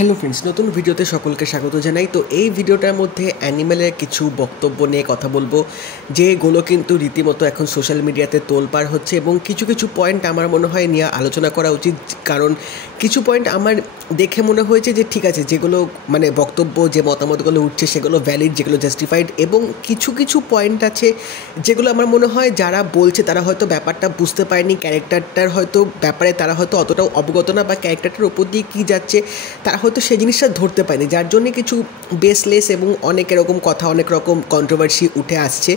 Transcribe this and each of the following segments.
Hello friends, নতুন ভিডিওতে সকলকে স্বাগত জানাই। তো এই ভিডিওটার মধ্যে অ্যানিমেলের কিছু বক্তব্য নিয়ে কথা বলবো, যেগুলো কিন্তু রীতিমতো এখন সোশ্যাল মিডিয়াতে তোলপাড় হচ্ছে, এবং কিছু কিছু পয়েন্ট আমার মনে হয় নিয়ে আলোচনা করা উচিত। কারণ কিছু পয়েন্ট আমার দেখে মনে হয়েছে যে ঠিক আছে, যেগুলো মানে বক্তব্য যে মতামতগুলো উঠছে সেগুলো ভ্যালিড, যেগুলো জাস্টিফাইড, এবং কিছু কিছু পয়েন্ট আছে যেগুলো আমার মনে হয় যারা বলছে তারা হয়তো ব্যাপারটা বুঝতে পারেনি, ক্যারেক্টারটার হয়তো ব্যাপারে তারা হয়তো অতটাও অবগত না, বা ক্যারেক্টারটার ওপর দিয়ে কী যাচ্ছে তারা হয়তো সেই জিনিসটা ধরতে পারেনি, যার জন্যে কিছু বেসলেস এবং অনেক এরকম কথা, অনেক রকম কন্ট্রোভার্সি উঠে আসছে।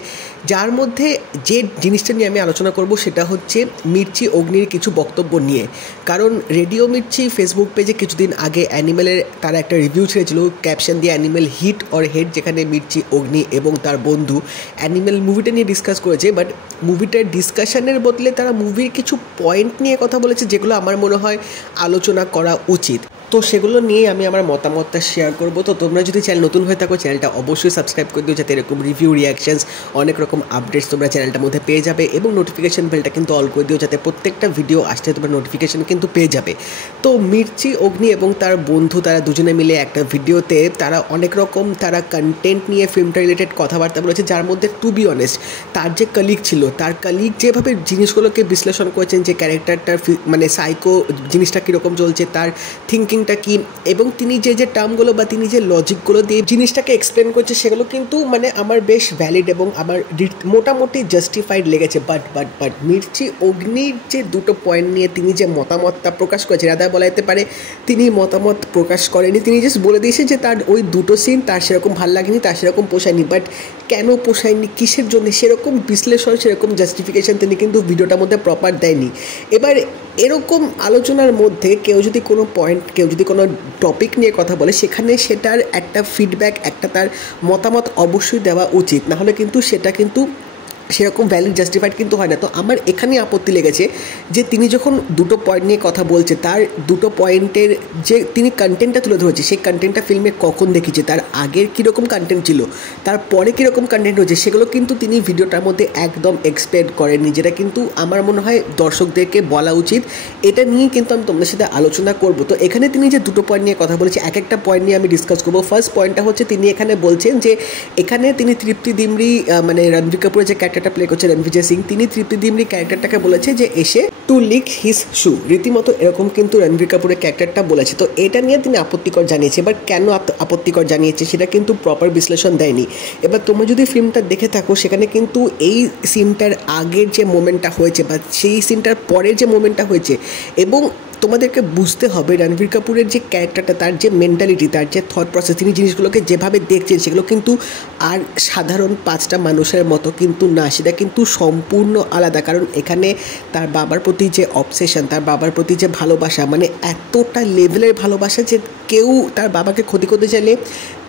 যার মধ্যে যে জিনিসটা নিয়ে আমি আলোচনা করব সেটা হচ্ছে মির্চি অগ্নির কিছু বক্তব্য নিয়ে। কারণ রেডিও মির্চি ফেসবুক পেজে কিছুদিন আগে অ্যানিমেলের তারা একটা রিভিউ ছেড়েছিল, ক্যাপশন দিয়ে অ্যানিমেল হিট অর হেড, যেখানে মির্চি অগ্নি এবং তার বন্ধু অ্যানিমেল মুভিটা নিয়ে ডিসকাস করেছে। বাট মুভিটার ডিসকাশনের বদলে তারা মুভির কিছু পয়েন্ট নিয়ে কথা বলেছে যেগুলো আমার মনে হয় আলোচনা করা উচিত। তো সেগুলো নিয়ে আমি আমার মতামতটা শেয়ার করব। তো তোমরা যদি চ্যানেল নতুন হয়ে থাকো, চ্যানেলটা অবশ্যই সাবস্ক্রাইব করে দিও, যাতে এরকম রিভিউ, রিয়াকশনস, অনেক রকম আপডেটস তোমরা চ্যানেলটার মধ্যে পেয়ে যাবে, এবং নোটিফিকেশন বেলটা কিন্তু অল করে দিও, যাতে প্রত্যেকটা ভিডিও আসতে তোমরা নোটিফিকেশন কিন্তু পেয়ে যাবে। তো মির্চি অগ্নি এবং তার বন্ধু তারা দুজনে মিলে একটা ভিডিওতে তারা অনেক রকম তারা কন্টেন্ট নিয়ে ফিল্মটা রিলেটেড কথাবার্তা বলেছে, যার মধ্যে টু বি অনেস্ট তার যে কলিগ ছিল, তার কলিগ যেভাবে জিনিসগুলোকে বিশ্লেষণ করেছেন, যে ক্যারেক্টারটার মানে সাইকো জিনিসটা কীরকম চলছে, তার থিঙ্কিংটা কী, এবং তিনি যে যে টার্মগুলো বা তিনি যে লজিকগুলো দিয়ে জিনিসটাকে এক্সপ্লেন করছে সেগুলো কিন্তু মানে আমার বেশ ভ্যালিড এবং আমার মোটামুটি জাস্টিফাইড লেগেছে। বাট মির্চি অগ্নির যে দুটো পয়েন্ট নিয়ে তিনি যে মতামতটা প্রকাশ করেছে, রাদা বলা যেতে পারে তিনি মতামত প্রকাশ করেনি, তিনি জাস্ট বলে দিয়েছেন যে তার ওই দুটো সিন তার সেরকম ভালো লাগেনি, তার সেরকম পোষায়নি। বাট কেন পোষায়নি, কিসের জন্য, সেরকম বিশ্লেষণ, সেরকম জাস্টিফিকেশান তিনি কিন্তু ভিডিওটার মধ্যে প্রপার দেয়নি। এবার এরকম আলোচনার মধ্যে কেউ যদি কোনো পয়েন্ট, কেউ যদি কোনো টপিক নিয়ে কথা বলে, সেখানে সেটার একটা ফিডব্যাক, একটা তার মতামত অবশ্যই দেওয়া উচিত, নাহলে কিন্তু সেটা কিন্তু সেরকম ভ্যালিড জাস্টিফাইড কিন্তু হয় না। তো আমার এখানেই আপত্তি লেগেছে যে তিনি যখন দুটো পয়েন্ট নিয়ে কথা বলছে, তার দুটো পয়েন্টের যে তিনি কন্টেন্টটা তুলে ধরেছে, সেই কন্টেন্টটা ফিল্মে কখন দেখিয়েছে, তার আগের কীরকম কন্টেন্ট ছিল, তারপরে কীরকম কন্টেন্ট হয়েছে, সেগুলো কিন্তু তিনি ভিডিওটার মধ্যে একদম এক্সপ্লেন করেননি, যেটা কিন্তু আমার মনে হয় দর্শকদেরকে বলা উচিত। এটা নিয়ে কিন্তু আমি তোমাদের সাথে আলোচনা করব। তো এখানে তিনি যে দুটো পয়েন্ট নিয়ে কথা বলেছে, এক একটা পয়েন্ট নিয়ে আমি ডিসকাস করবো। ফার্স্ট পয়েন্টটা হচ্ছে তিনি এখানে বলছেন যে এখানে তিনি তৃপ্তি ডিমরি, মানে রণবীর কাপুরের যে ক্যারেক্টারটা প্লে করছে রণবিজয় সিং, তিনি তৃপ্তি ডিমরি ক্যারেক্টারটাকে বলেছে যে এসে টু লিক হিজ শু, রীতিমতো এরকম কিন্তু রণবীর কাপুরের ক্যারেক্টারটা বলেছে। তো এটা নিয়ে তিনি আপত্তিকর জানিয়েছে। এবার কেন আপত্তিকর জানিয়েছে সেটা কিন্তু প্রপার বিশ্লেষণ দেয়নি। এবার তোমরা যদি ফিল্মটা দেখে থাকো, সেখানে কিন্তু এই সিনটার আগের যে মোমেন্টটা হয়েছে বা সেই সিনটার পরের যে মোমেন্টটা হয়েছে, এবং তোমাদেরকে বুঝতে হবে রণবীর কাপুরের যে ক্যারেক্টারটা, তার যে মেন্টালিটি, তার যে থট প্রসেস, তিনি জিনিসগুলোকে যেভাবে দেখছেন সেগুলো কিন্তু আর সাধারণ পাঁচটা মানুষের মতো কিন্তু না, সেটা কিন্তু সম্পূর্ণ আলাদা। কারণ এখানে তার বাবার প্রতি যে অবসেশন, তার বাবার প্রতি যে ভালোবাসা, মানে এতটা লেভেলের ভালোবাসা যে কেউ তার বাবাকে ক্ষতি করতে চাইলে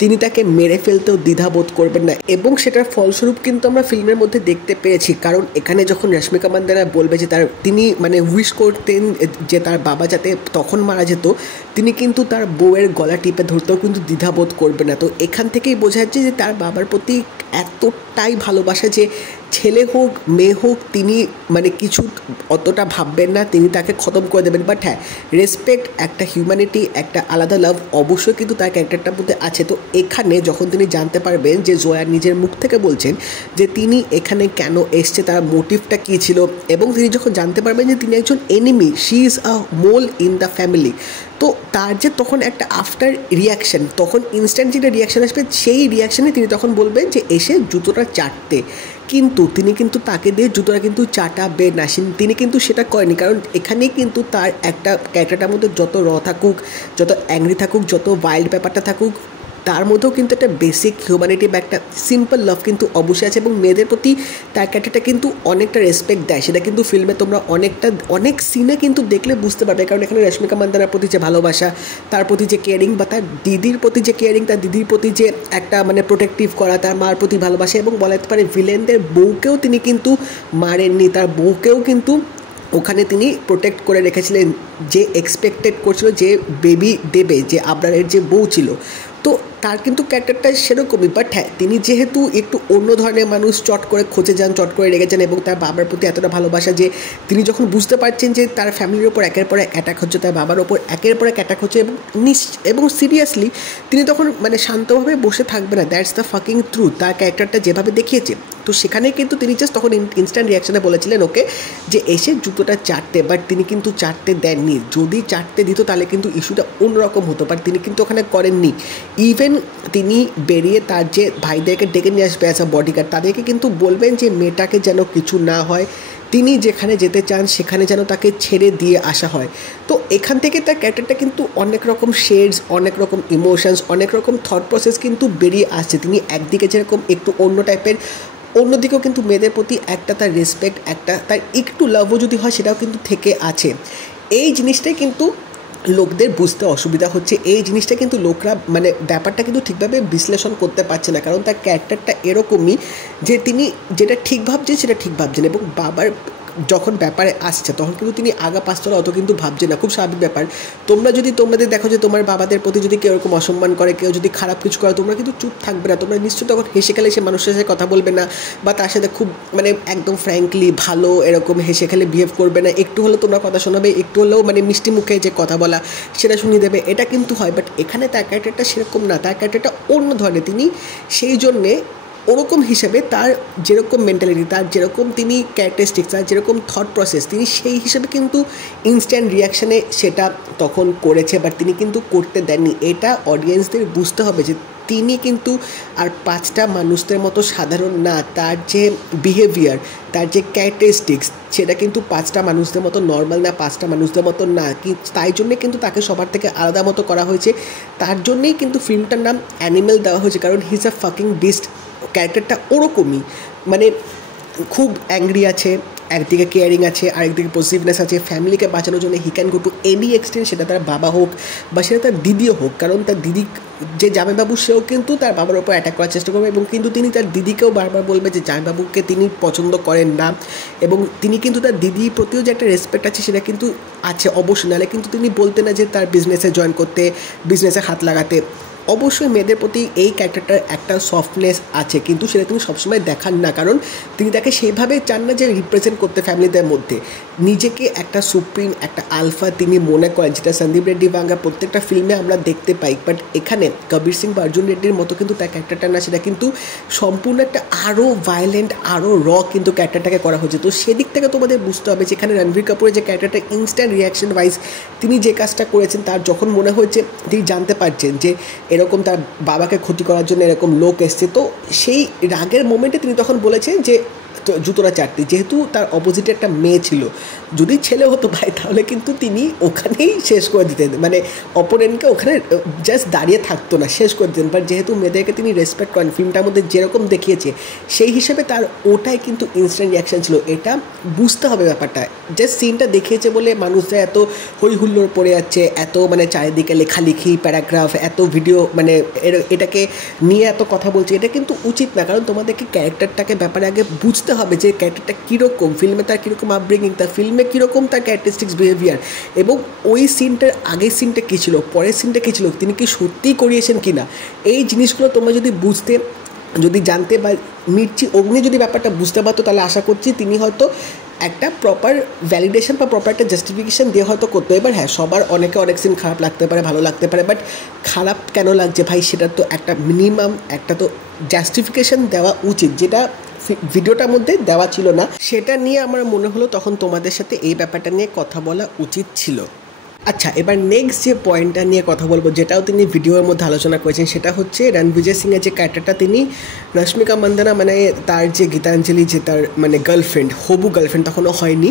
তিনি তাকে মেরে ফেলতেও দ্বিধাবোধ করবেন না, এবং সেটার ফলস্বরূপ কিন্তু আমরা ফিল্মের মধ্যে দেখতে পেয়েছি। কারণ এখানে যখন রশ্মিকা মান্দানা বলবে যে তিনি মানে উইশ করতেন যে তার বাবা যাতে তখন মারা যেত, তিনি কিন্তু তার বউয়ের গলা টিপে ধরতেও কিন্তু দ্বিধাবোধ করবে না। তো এখান থেকেই বোঝা যাচ্ছে যে তার বাবার প্রতি এতটাই ভালোবাসা যে ছেলে হোক মেয়ে হোক তিনি মানে কিছু অতটা ভাববেন না, তিনি তাকে খতম করে দেবেন। বাট হ্যাঁ, রেসপেক্ট, একটা হিউম্যানিটি, একটা আলাদা লাভ অবশ্যই কিন্তু তার ক্যারেক্টারটার মধ্যে আছে। তো এখানে যখন তিনি জানতে পারবেন যে জয়া নিজের মুখ থেকে বলছেন যে তিনি এখানে কেন এসছে, তার মোটিভটা কী ছিল, এবং তিনি যখন জানতে পারবেন যে তিনি একজন enemy, she is a mole in the family, তো তার যে তখন একটা আফটার রিয়াকশান, তখন ইনস্ট্যান্ট যেটা রিয়াকশান আসবে, সেই রিয়াকশানে তিনি তখন বলবেন যে এসে জুতোটা চাটতে, কিন্তু তিনি কিন্তু তাকে দিয়ে জুতোটা কিন্তু চাটাবে না, তিনি কিন্তু সেটা করেনি। কারণ এখানেই কিন্তু তার একটা ক্যারেক্টারটার মধ্যে যত থাকুক, যত অ্যাংরি থাকুক, যত ওয়াইল্ড ব্যাপারটা থাকুক, তার মধ্যেও কিন্তু একটা বেসিক হিউম্যানিটি বা একটা সিম্পল লাভ কিন্তু অবশ্যই আছে, এবং মেয়েদের প্রতি তার ক্যারেক্টারটা কিন্তু অনেকটা রেসপেক্ট দেয়। সেটা কিন্তু ফিল্মে তোমরা অনেক সিনে কিন্তু দেখলে বুঝতে পারবে। কারণ এখানে রশ্মিকা মান্দানার প্রতি যে ভালোবাসা, তার প্রতি যে কেয়ারিং, বা তার দিদির প্রতি যে কেয়ারিং, তার দিদির প্রতি যে একটা মানে প্রোটেক্টিভ করা, তার মার প্রতি ভালোবাসা, এবং বলা যেতে পারে ভিলেনদের বউকেও তিনি কিন্তু মারেননি, তার বউকেও কিন্তু ওখানে তিনি প্রোটেক্ট করে রেখেছিলেন, যে এক্সপেক্টেড করছিল যে বেবি দেবে, যে আবরারের যে বউ ছিল। তো তার কিন্তু ক্যারেক্টারটা সেরকমই, বাট হ্যাঁ তিনি যেহেতু একটু অন্য ধরনের মানুষ, চট করে খোঁজে যান, চট করে রেগে যান, এবং তার বাবার প্রতি এতটা ভালোবাসা যে তিনি যখন বুঝতে পারছেন যে তার ফ্যামিলির ওপর একের পর এক অ্যাটাক হচ্ছে, তার বাবার ওপর একের পর এক অ্যাটাক হচ্ছে, এবং সিরিয়াসলি তিনি তখন মানে শান্তভাবে বসে থাকবে না। That's the fucking truth. তার ক্যারেক্টারটা যেভাবে দেখিয়েছে, তো সেখানে কিন্তু তিনি জাস্ট তখন ইনস্ট্যান্ট রিয়াকশানে বলেছিলেন ওকে যে এসে জুতোটা চাটতে, বাট তিনি কিন্তু চাটতে দেননি। যদি চাটতে দিত তাহলে কিন্তু ইস্যুটা অন্যরকম হতো, বাট তিনি কিন্তু ওখানে করেননি। ইভেন তিনি বেরিয়ে তার যে ভাইদেরকে ডেকে নিয়ে আসবে অ্যাজ আ বডিগার্ড, তাদেরকে কিন্তু বলবেন যে মেয়েটাকে যেন কিছু না হয়, তিনি যেখানে যেতে চান সেখানে যেন তাকে ছেড়ে দিয়ে আসা হয়। তো এখান থেকে তার ক্যারেক্টারটা কিন্তু অনেক রকম শেডস, অনেক রকম ইমোশনস, অনেক রকম থট প্রসেস কিন্তু বেরিয়ে আসছে। তিনি একদিকে যেরকম একটু অন্য টাইপের, অন্যদিকেও কিন্তু মেয়েদের প্রতি একটা তার রেসপেক্ট, একটা তার একটু লাভও যদি হয় সেটাও কিন্তু থেকে আছে। এই জিনিসটাই কিন্তু লোকদের বুঝতে অসুবিধা হচ্ছে, এই জিনিসটা কিন্তু লোকরা মানে ব্যাপারটা কিন্তু ঠিকভাবে বিশ্লেষণ করতে পারছে না, কারণ তার ক্যারেক্টারটা এরকমই যে তিনি যেটা ঠিক ভাবছেন সেটা ঠিক ভাবছেন, এবং বাবার যখন ব্যাপারে আসছে তখন কিন্তু তিনি আগা পাঁচতলা অত কিন্তু ভাবছে না। খুব স্বাভাবিক ব্যাপার। তোমরা যদি তোমাদের দেখো যে তোমার বাবাদের প্রতি যদি কেউ এরকম অসম্মান করে, কেউ যদি খারাপ কিছু করে, তোমরা কিন্তু চুপ থাকবে না, তোমরা নিশ্চয়ই তখন হেসে খেলে সে মানুষের সাথে কথা বলবে না, বা তার সাথে খুব মানে একদম ফ্র্যাঙ্কলি ভালো এরকম হেসে খেলে বিহেভ করবে না। একটু হলেও তোমরা কথা শোনাবে, একটু হলেও মানে মিষ্টি মুখে যে কথা বলা সেটা শুনিয়ে দেবে, এটা কিন্তু হয়। বাট এখানে তার ক্যারেক্টারটা সেরকম না, তার ক্যারেক্টারটা অন্য ধরনের। তিনি সেই জন্যে ওরকম হিসেবে তার যেরকম মেন্টালিটি, তার যেরকম তিনি ক্যারেক্টারিস্টিক্স, তার যেরকম থট প্রসেস, তিনি সেই হিসেবে কিন্তু ইনস্ট্যান্ট রিয়াকশানে সেটা তখন করেছে, বাট তিনি কিন্তু করতে দেননি। এটা অডিয়েন্সদের বুঝতে হবে যে তিনি কিন্তু আর পাঁচটা মানুষদের মতো সাধারণ না, তার যে বিহেভিয়ার, তার যে ক্যারেক্টারিস্টিক্স সেটা কিন্তু পাঁচটা মানুষদের মতো নর্মাল না, পাঁচটা মানুষদের মতো না। তাই জন্যে কিন্তু তাকে সবার থেকে আলাদা মতো করা হয়েছে, তার জন্যেই কিন্তু ফিল্মটার নাম অ্যানিমেল দেওয়া হয়েছে, কারণ he is a fucking beast. ক্যারেক্টারটা ওরকমই, মানে খুব অ্যাংরি আছে, একদিকে কেয়ারিং আছে, আরেকদিকে পজিটিভনেস আছে, ফ্যামিলিকে বাঁচানোর জন্য he can go to any extent, সেটা তার বাবা হোক বা সেটা তার দিদিও হোক, কারণ তার দিদি যে জামাইবাবু সেও কিন্তু তার বাবার ওপর অ্যাটাক করার চেষ্টা করবে, এবং কিন্তু তিনি তার দিদিকেও বারবার বলবে যে জামাইবাবুকে তিনি পছন্দ করেন না, এবং তিনি কিন্তু তার দিদির প্রতিও যে একটা রেসপেক্ট আছে সেটা কিন্তু আছে অবশ্যই, নাহলে কিন্তু তিনি বলতেন না যে তার বিজনেসে জয়েন করতে, বিজনেসে হাত লাগাতে। অবশ্যই মেয়েদের প্রতি এই ক্যারেক্টারটার একটা সফটনেস আছে, কিন্তু সেটা তিনি সবসময় দেখান না, কারণ তিনি তাকে সেইভাবে চান না যে রিপ্রেজেন্ট করতে ফ্যামিলিদের মধ্যে। নিজেকে একটা সুপ্রিম, একটা আলফা তিনি মনে করেন, যেটা সন্দীপ রেড্ডি বাংলা প্রত্যেকটা ফিল্মে আমরা দেখতে পাই। বাট এখানে কবির সিং বা অর্জুন রেড্ডির মতো কিন্তু তার ক্যারেক্টারটা না, সেটা কিন্তু সম্পূর্ণ একটা আরও ভায়োলেন্ট, আরও কিন্তু ক্যারেক্টারটাকে করা হয়েছে। তো সেদিক থেকে তোমাদের বুঝতে হবে যে এখানে রণবীর কাপুরের যে ক্যারেক্টারটা ইনস্ট্যান্ট রিয়াকশন ওয়াইজ তিনি যে কাজটা করেছেন, তার যখন মনে হয়েছে তিনি জানতে পারছেন যে এরকম তার বাবাকে ক্ষতি করার জন্য এরকম লোক এসছে, তো সেই রাগের মোমেন্টে তিনি তখন বলেছেন যে জুতোটা চারটি, যেহেতু তার অপোজিটে একটা মেয়ে ছিল, যদি ছেলে হতো ভাই তাহলে কিন্তু তিনি ওখানেই শেষ করে দিতেন, মানে অপোনেন্টকে ওখানে জাস্ট দাঁড়িয়ে থাকতো না, শেষ করে দিতেন। বাট যেহেতু মেয়েদেরকে তিনি রেসপেক্ট করেন, ফিল্মটার মধ্যে যেরকম দেখিয়েছে সেই হিসেবে তার ওটাই কিন্তু ইনস্ট্যান্ট রিয়াকশান ছিল। এটা বুঝতে হবে ব্যাপারটা, জাস্ট সিনটা দেখিয়েছে বলে মানুষরা এত হই হুল্লোড় পড়ে যাচ্ছে, এত মানে চারিদিকে লেখালেখি, প্যারাগ্রাফ, এত ভিডিও, মানে এটাকে নিয়ে এত কথা বলছে, এটা কিন্তু উচিত না। কারণ তোমাদেরকে ক্যারেক্টারটাকে ব্যাপারে আগে বুঝতে হবে যে ক্যারেক্টারটা কীরকম, ফিল্মে তার কীরকম আপব্রিঙ্গিং, তার ফিল্মে কীরকম তার ক্যারেক্টারিস্টিক্স, বিহেভিয়ার, এবং ওই সিনটার আগের সিনটা কী ছিল, পরের সিনটা কী ছিল, তিনি কি সত্যিই করিয়েছেন কি না, এই জিনিসগুলো তোমরা যদি বুঝতে, যদি জানতে বা মির্চি অগ্নি যদি ব্যাপারটা বুঝতে পারতো, তাহলে আশা করছি তিনি হয়তো একটা প্রপার ভ্যালিডেশন বা প্রপার একটা জাস্টিফিকেশান দিয়ে হয়তো করতো। এবার হ্যাঁ, সবার অনেক সিন খারাপ লাগতে পারে, ভালো লাগতে পারে, বাট খারাপ কেন লাগছে ভাই, সেটার তো একটা মিনিমাম একটা তো জাস্টিফিকেশান দেওয়া উচিত, যেটা ভিডিওটার মধ্যে দেওয়া ছিল না। সেটা নিয়ে আমার মনে হলো তখন তোমাদের সাথে এই ব্যাপারটা নিয়ে কথা বলা উচিত ছিল। আচ্ছা, এবার নেক্সট যে পয়েন্টটা নিয়ে কথা বলবো, যেটাও তিনি ভিডিওর মধ্যে আলোচনা করেছেন, সেটা হচ্ছে রণবিজয় সিংয়ের যে ক্যারেক্টারটা, তিনি রশ্মিকা মান্দানা মানে তার যে গীতাঞ্জলি, যে তার মানে গার্লফ্রেন্ড, হবু গার্লফ্রেন্ড তখনও হয়নি,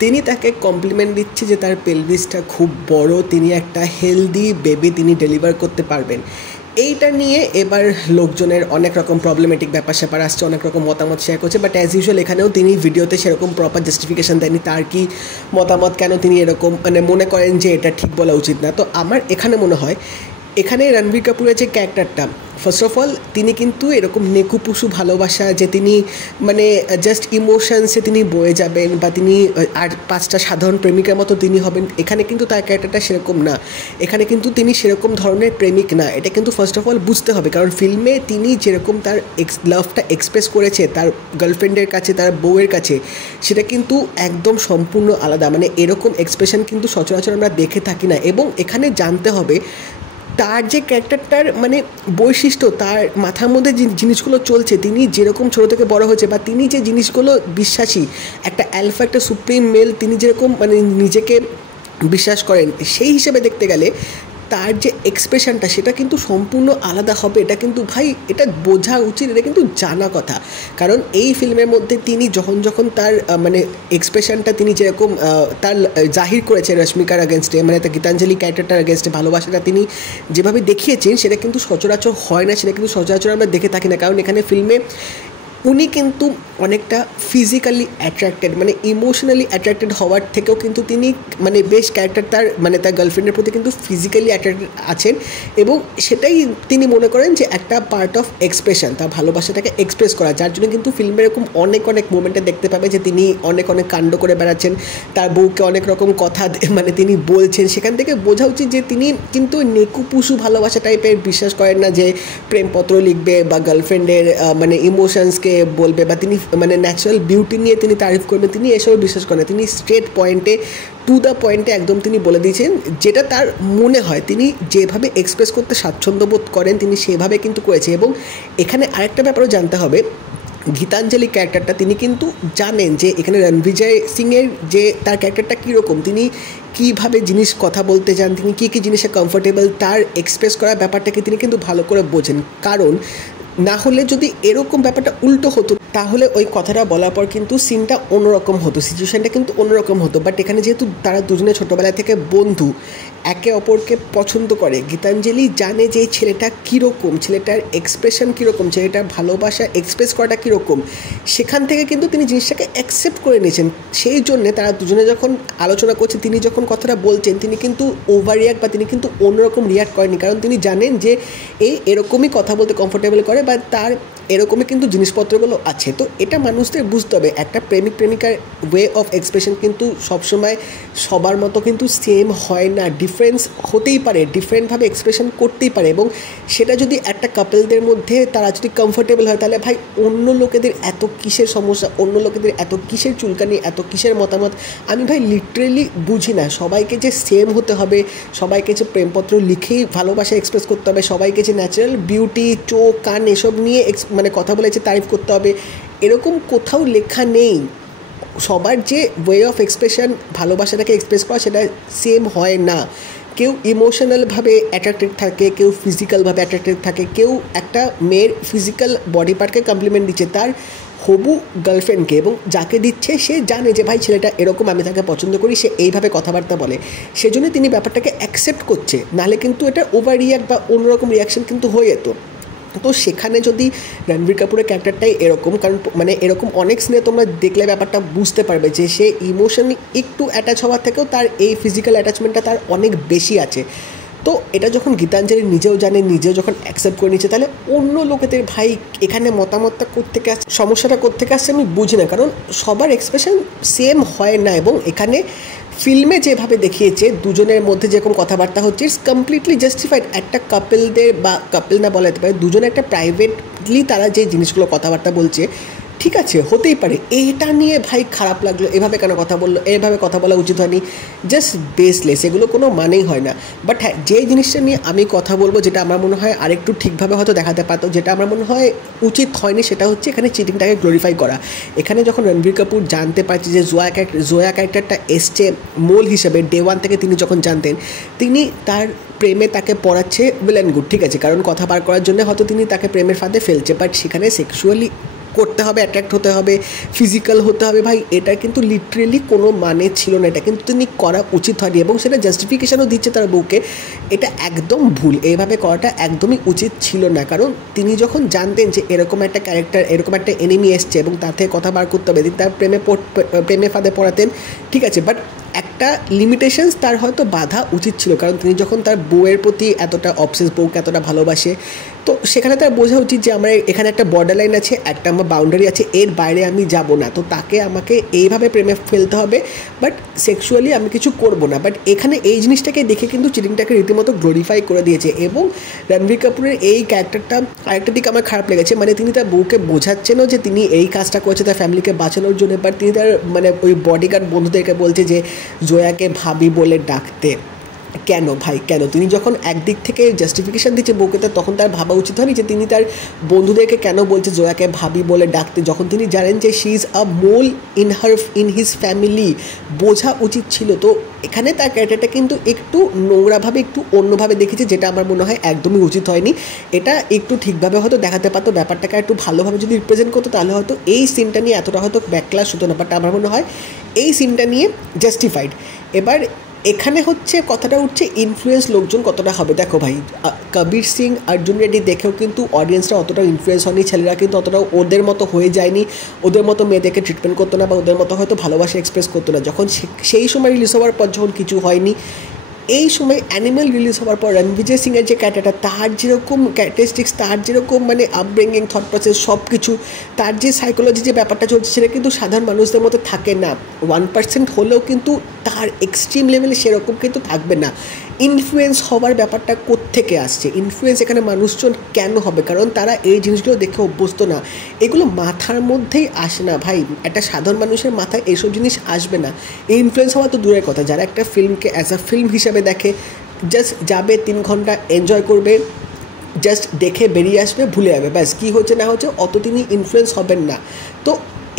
তিনি তাকে কমপ্লিমেন্ট দিচ্ছে যে তার পেলভিসটা খুব বড়, তিনি একটা হেলদি বেবি তিনি ডেলিভার করতে পারবেন। এইটা নিয়ে এবার লোকজনের অনেক রকম প্রবলেমেটিক ব্যাপার স্যাপার আসছে, অনেক রকম মতামত শেয়ার করছে, বাট অ্যাজ ইউজুয়াল এখানেও তিনি ভিডিওতে সেরকম প্রপার জাস্টিফিকেশান দেননি তার কি মতামত, কেন তিনি এরকম মানে মনে করেন যে এটা ঠিক বলা উচিত না। তো আমার এখানে মনে হয় এখানে রণবীর কাপুরের যে ক্যারেক্টারটা, ফার্স্ট অফ অল তিনি কিন্তু এরকম নেকুপুসু ভালোবাসা যে তিনি মানে জাস্ট ইমোশনসে তিনি বয়ে যাবেন বা তিনি আর 5টা সাধারণ প্রেমিকের মতো তিনি হবেন, এখানে কিন্তু তার ক্যারেক্টারটা সেরকম না। এখানে কিন্তু তিনি সেরকম ধরনের প্রেমিক না, এটা কিন্তু ফার্স্ট অফ অল বুঝতে হবে। কারণ ফিল্মে তিনি যেরকম তার লাভটা এক্সপ্রেস করেছে তার গার্লফ্রেন্ডের কাছে, তার বউয়ের কাছে, সেটা কিন্তু একদম সম্পূর্ণ আলাদা। মানে এরকম এক্সপ্রেশন কিন্তু সচরাচর আমরা দেখে থাকি না। এবং এখানে জানতে হবে তার যে ক্যারেক্টারটার মানে বৈশিষ্ট্য, তার মাথার মধ্যে যে জিনিসগুলো চলছে, তিনি যেরকম ছোটো থেকে বড় হয়েছে বা তিনি যে জিনিসগুলো বিশ্বাসী, একটা অ্যালফা, একটা সুপ্রিম মেল, তিনি যেরকম মানে নিজেকে বিশ্বাস করেন, সেই হিসেবে দেখতে গেলে তার যে এক্সপ্রেশনটা সেটা কিন্তু সম্পূর্ণ আলাদা হবে। এটা কিন্তু ভাই এটা বোঝা উচিত, এটা কিন্তু জানা কথা। কারণ এই ফিল্মের মধ্যে তিনি যখন তার মানে এক্সপ্রেশনটা তিনি যেরকম তার জাহির করেছে রশ্মিকার আগেনস্টে, মানে তার গীতাঞ্জলি ক্যারেক্টারটার আগেনস্টে ভালোবাসাটা তিনি যেভাবে দেখিয়েছেন সেটা কিন্তু সচরাচর হয় না, সেটা কিন্তু সচরাচর আমরা দেখে থাকি না। কারণ এখানে ফিল্মে উনি কিন্তু অনেকটা ফিজিক্যালি অ্যাট্রাক্টেড, মানে ইমোশনালি অ্যাট্রাক্টেড হওয়ার থেকেও কিন্তু তিনি মানে বেশ ক্যারেক্টার তার মানে তার গার্লফ্রেন্ডের প্রতি কিন্তু ফিজিক্যালি অ্যাট্রাক্টেড আছেন। এবং সেটাই তিনি মনে করেন যে একটা পার্ট অফ এক্সপ্রেশন, তার ভালোবাসাটাকে এক্সপ্রেস করা, যার জন্য কিন্তু ফিল্মে এরকম অনেক মোমেন্টে দেখতে পাবে যে তিনি অনেক কাণ্ড করে বেড়াচ্ছেন, তার বউকে অনেক রকম কথা মানে তিনি বলছেন। সেখান থেকে বোঝা উচিত যে তিনি কিন্তু নেকুপুসু ভালোবাসা টাইপের বিশ্বাস করেন না, যে প্রেমপত্র লিখবে বা গার্লফ্রেন্ডের মানে ইমোশনসকে বলবে বা তিনি মানে ন্যাচারাল বিউটি নিয়ে তিনি তারিফ করবেন, তিনি এসব বিশ্বাস করেন। তিনি স্ট্রেট পয়েন্টে, টু দ্য পয়েন্টে একদম তিনি বলে দিয়েছেন যেটা তার মনে হয়, তিনি যেভাবে এক্সপ্রেস করতে স্বাচ্ছন্দ্য বোধ করেন তিনি সেভাবে কিন্তু করেছে। এবং এখানে আরেকটা ব্যাপারও জানতে হবে, গীতাঞ্জলি ক্যারেক্টারটা তিনি কিন্তু জানেন যে এখানে রণবিজয় সিংয়ের যে তার ক্যারেক্টারটা কীরকম, তিনি কীভাবে জিনিস কথা বলতে চান, তিনি কী কী জিনিসে কমফোর্টেবল, তার এক্সপ্রেস করার ব্যাপারটাকে তিনি কিন্তু ভালো করে বোঝেন। কারণ না হলে যদি এরকম ব্যাপারটা উল্টো হতো তাহলে ওই কথাটা বলার পর কিন্তু সিনটা অন্যরকম হতো, সিচুয়েশানটা কিন্তু অন্যরকম হতো। বাট এখানে যেহেতু তারা দুজনে ছোটোবেলা থেকে বন্ধু, একে অপরকে পছন্দ করে, গীতাঞ্জলি জানে যে এই ছেলেটা কীরকম, ছেলেটার এক্সপ্রেশন কীরকম, ছেলেটার ভালোবাসা এক্সপ্রেস করাটা কীরকম, সেখান থেকে কিন্তু তিনি জিনিসটাকে অ্যাকসেপ্ট করে নিয়েছেন। সেই জন্যে তারা দুজনে যখন আলোচনা করছে, তিনি যখন কথাটা বলছেন, তিনি কিন্তু ওভার রিয়াক্ট বা তিনি কিন্তু অন্যরকম রিয়াক্ট করেনি। কারণ তিনি জানেন যে এরকমই কথা বলতে কমফোর্টেবল করে বা তার এরকমই কিন্তু জিনিসপত্রগুলো আছে। তো এটা মানুষদের বুঝতে হবে, একটা প্রেমিক প্রেমিকার ওয়ে অফ এক্সপ্রেশন কিন্তু সবসময় সবার মতো কিন্তু সেম হয় না, ডিফারেন্স হতেই পারে, ডিফারেন্টভাবে এক্সপ্রেশন করতেই পারে। এবং সেটা যদি একটা কাপলদের মধ্যে তারা যদি কমফোর্টেবল হয়, তাহলে ভাই অন্য লোকেদের এত কিসের সমস্যা, অন্য লোকেদের এত কিসের চুলকানি, এত কিসের মতামত, আমি ভাই লিটারেলি বুঝি না। সবাইকে যে সেম হতে হবে, সবাইকে যে প্রেমপত্র লিখেই ভালোবাসা এক্সপ্রেস করতে হবে, সবাইকে যে ন্যাচারাল বিউটি, চোখ কান এসব নিয়ে মানে কথা বলেছে তারিফ করতে হবে, এরকম কোথাও লেখা নেই। সবার যে ওয়ে অফ এক্সপ্রেশন, ভালোবাসাটাকে এক্সপ্রেস করা, সেটা সেম হয় না। কেউ ইমোশনালভাবে অ্যাট্রাক্টেড থাকে, কেউ ফিজিক্যালভাবে অ্যাট্রাক্টেড থাকে, কেউ একটা মেয়ের ফিজিক্যাল বডি পার্টকে কমপ্লিমেন্ট দিচ্ছে তার হবু গার্লফ্রেন্ডকে, এবং যাকে দিচ্ছে সে জানে যে ভাই ছেলেটা এরকম, আমি তাকে পছন্দ করি, সে এইভাবে কথাবার্তা বলে, সেজন্য তিনি ব্যাপারটাকে অ্যাকসেপ্ট করছে। নাহলে কিন্তু এটা ওভার রিয়াক্ট বা অন্যরকম রিয়াকশন কিন্তু হয়ে যেত। তো সেখানে যদি রণবীর কাপুরের ক্যারেক্টারটাই এরকম, কারণ মানে এরকম অনেক সিনে তোমরা দেখলে ব্যাপারটা বুঝতে পারবে যে সে ইমোশনালি একটু অ্যাটাচ হওয়ার থেকেও তার এই ফিজিক্যাল অ্যাটাচমেন্টটা তার অনেক বেশি আছে। তো এটা যখন গীতাঞ্জলি নিজেও জানে, নিজেও যখন অ্যাকসেপ্ট করে নিচ্ছে, তাহলে অন্য লোকেদের ভাই এখানে মতামতটা কোত্থেকে আসছে, সমস্যাটা কোত্থেকে আসছে আমি বুঝি না। কারণ সবার এক্সপ্রেশন সেম হয় না। এবং এখানে ফিল্মে যেভাবে দেখিয়েছে দুজনের মধ্যে যেরকম কথাবার্তা হচ্ছে, ইটস কমপ্লিটলি জাস্টিফাইড। একটা কাপলদের বা কাপল না বলা যেতে পারে, দুজনে একটা প্রাইভেটলি তারা যে জিনিসগুলো কথাবার্তা বলছে, ঠিক আছে হতেই পারে। এইটা নিয়ে ভাই খারাপ লাগলো, এভাবে কেন কথা বললো, এভাবে কথা বলা উচিত হয়নি, জাস্ট বেসলেস, এগুলো কোনো মানেই হয় না। বাট হ্যাঁ, যে জিনিসটা নিয়ে আমি কথা বলবো, যেটা আমার মনে হয় আরেকটু ঠিকভাবে হয়তো দেখাতে পারতো, যেটা আমার মনে হয় উচিত হয়নি, সেটা হচ্ছে এখানে চিটিংটাকে গ্লোরিফাই করা। এখানে যখন রণবীর কাপুর জানতে পারছে যে জোয়া ক্যারেক্টারটা এসছে মোল হিসেবে, ডে ওয়ান থেকে তিনি যখন জানতেন, তিনি তার প্রেমে তাকে পড়াচ্ছে ওয়েল অ্যান্ড গুড, ঠিক আছে, কারণ কথা বার করার জন্য হয়তো তিনি তাকে প্রেমের ফাঁদে ফেলছে। বাট সেখানে সেক্সুয়ালি করতে হবে, অ্যাট্রাক্ট হতে হবে, ফিজিক্যাল হতে হবে, ভাই এটা কিন্তু লিটারেলি কোনো মানে ছিল না, এটা কিন্তু তিনি করা উচিত হয়নি। এবং সেটা জাস্টিফিকেশানও দিচ্ছে তার বউকে, এটা একদম ভুল, এইভাবে করাটা একদমই উচিত ছিল না। কারণ তিনি যখন জানতেন যে এরকম একটা ক্যারেক্টার, এরকম একটা এনিমি এসছে এবং তার থেকে কথা বার করতে হবে, তিনি তার প্রেমে ফাঁদে পড়াতেন, ঠিক আছে। বাট একটা একটা লিমিটেশনস তার হয়তো বাধা উচিত ছিল, কারণ তিনি যখন তার বউয়ের প্রতি এতটা অবসেস, বউকে এতটা ভালোবাসে, তো সেখানে তার বোঝা উচিত যে আমার এখানে একটা বর্ডার লাইন আছে, একটা আমার বাউন্ডারি আছে, এর বাইরে আমি যাব না। তো তাকে আমাকে এইভাবে প্রেমে ফেলতে হবে, বাট সেক্সুয়ালি আমি কিছু করব না। বাট এখানে এই জিনিসটাকে দেখে কিন্তু চিটিংটাকে রীতিমতো গ্লোরিফাই করে দিয়েছে। এবং রণবীর কাপুরের এই ক্যারেক্টারটা আরেকটা দিক আমার খারাপ লেগেছে, মানে তিনি তার বউকে বোঝাচ্ছেনও যে তিনি এই কাজটা করেছে তার ফ্যামিলিকে বাঁচানোর জন্য, বাট তিনি তার মানে ওই বডিগার্ড বন্ধুদেরকে বলছে যে জয়াকে ভাবি বলে ডাকতে। কেন ভাই, কেন? তিনি যখন একদিক থেকে জাস্টিফিকেশান দিচ্ছে বউকে, তখন তার ভাবা উচিত হয়নি যে তিনি তার বন্ধুদেরকে কেন বলছে জয়াকে ভাবি বলে ডাকতে, যখন তিনি জানেন যে she is a mole in his family. বোঝা উচিত ছিল। তো এখানে তার ক্যারেক্টারটা কিন্তু একটু নোংরাভাবে, একটু অন্যভাবে দেখেছে, যেটা আমার মনে হয় একদমই উচিত হয়নি। এটা একটু ঠিকভাবে হয়তো দেখাতে পারতো, ব্যাপারটাকে একটু ভালোভাবে যদি রিপ্রেজেন্ট করতো, তাহলে হয়তো এই সিনটা নিয়ে এতটা হয়তো ব্যাকক্লাশ হতো না। বাট আমার মনে হয় এই সিনটা নিয়ে জাস্টিফাইড। এবার এখানে হচ্ছে কথাটা উঠছে ইনফ্লুয়েন্স লোকজন কতটা হবে। দেখো ভাই, কবির সিং, অর্জুন রেড্ডি দেখেও কিন্তু অডিয়েন্সরা অতটাও ইনফ্লুয়েন্স হয়নি, ছেলেরা কিন্তু অতটাও ওদের মতো হয়ে যায়নি, ওদের মতো মেয়েদেরকে ট্রিটমেন্ট করতো না, বা ওদের মতো হয়তো ভালোবাসা এক্সপ্রেস করতো না। যখন সেই সময় রিলিজ হওয়ার পর যখন কিছু হয়নি, এই সময় অ্যানিমেল রিলিজ হওয়ার পর রণবিজয় সিংয়ের যে ক্যারেক্টারটা, তার যেরকম ক্যারেক্টারিস্টিক্স, তার যেরকম মানে আপব্রিঙ্গিং, থট প্রসেস, সব কিছু, তার যে সাইকোলজি, যে ব্যাপারটা চলছে, সেটা কিন্তু সাধারণ মানুষদের মধ্যে থাকে না। 1% হলেও কিন্তু তার এক্সট্রিম লেভেলে সেরকম কিন্তু থাকবে না। ইনফ্লুয়েন্স হওয়ার ব্যাপারটা কোত্থেকে আসছে? ইনফ্লুয়েন্স এখানে মানুষজন কেন হবে? কারণ তারা এই জিনিসগুলো দেখে অভ্যস্ত না, এগুলো মাথার মধ্যেই আসে না ভাই। একটা সাধারণ মানুষের মাথায় এইসব জিনিস আসবে না। এই ইনফ্লুয়েন্স হওয়া তো দূরের কথা, যারা একটা ফিল্মকে অ্যাজ আ ফিল্ম হিসাবে দেখে, জাস্ট যাবে 3 ঘন্টা এনজয় করবে, জাস্ট দেখে বেরিয়ে আসবে, ভুলে যাবে, ব্যাস কী হচ্ছে না হচ্ছে, অত তিনি ইনফ্লুয়েন্স হবেন না। তো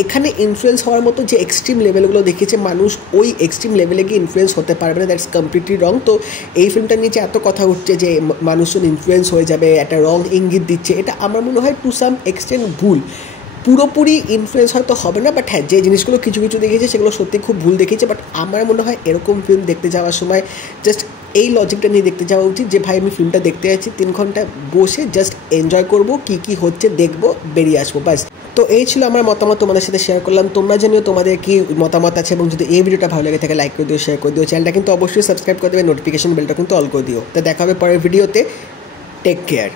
এখানে ইনফ্লুয়েন্স হওয়ার মতো যে এক্সট্রিম লেভেলগুলো দেখিয়েছে, মানুষ ওই এক্সট্রিম লেভেলে গিয়ে ইনফ্লুয়েন্স হতে পারবে না, দ্যাটস কমপ্লিটলি রং। তো এই ফিল্মটা নিয়ে যে এত কথা উঠছে যে মানুষজন ইনফ্লুয়েন্স হয়ে যাবে, একটা রং ইঙ্গিত দিচ্ছে, এটা আমার মনে হয় টু সাম এক্সটেন্ট ভুল। পুরোপুরি ইনফ্লুয়েন্স হয়তো হবে না, বাট হ্যাঁ, যে জিনিসগুলো কিছু কিছু দেখিয়েছে সেগুলো সত্যি খুব ভুল দেখিয়েছে। বাট আমার মনে হয় এরকম ফিল্ম দেখতে যাওয়ার সময় জাস্ট এই লজিকটা নিয়ে দেখতে যাওয়া উচিত যে ভাই আমি ফিল্মটা দেখতে যাচ্ছি, 3 ঘন্টা বসে জাস্ট এনজয় করবো, কী হচ্ছে দেখবো, বেরিয়ে আসবো, ব্যাস। তো এই ছিল আমার মতামত, তোমাদের সাথে শেয়ার করলাম। তোমরা জানিও তোমাদের কি মতামত আছে, এবং যদি এই ভিডিওটা ভালো লাগে থাকে লাইক করে দিও, শেয়ার করে দিও, চ্যানেলটা কিন্তু অবশ্যই সাবস্ক্রাইব করে দেবে, নোটিফিকেশন বেলটা কিন্তু অল করে দিও। তো দেখা হবে পরের ভিডিওতে। Take care.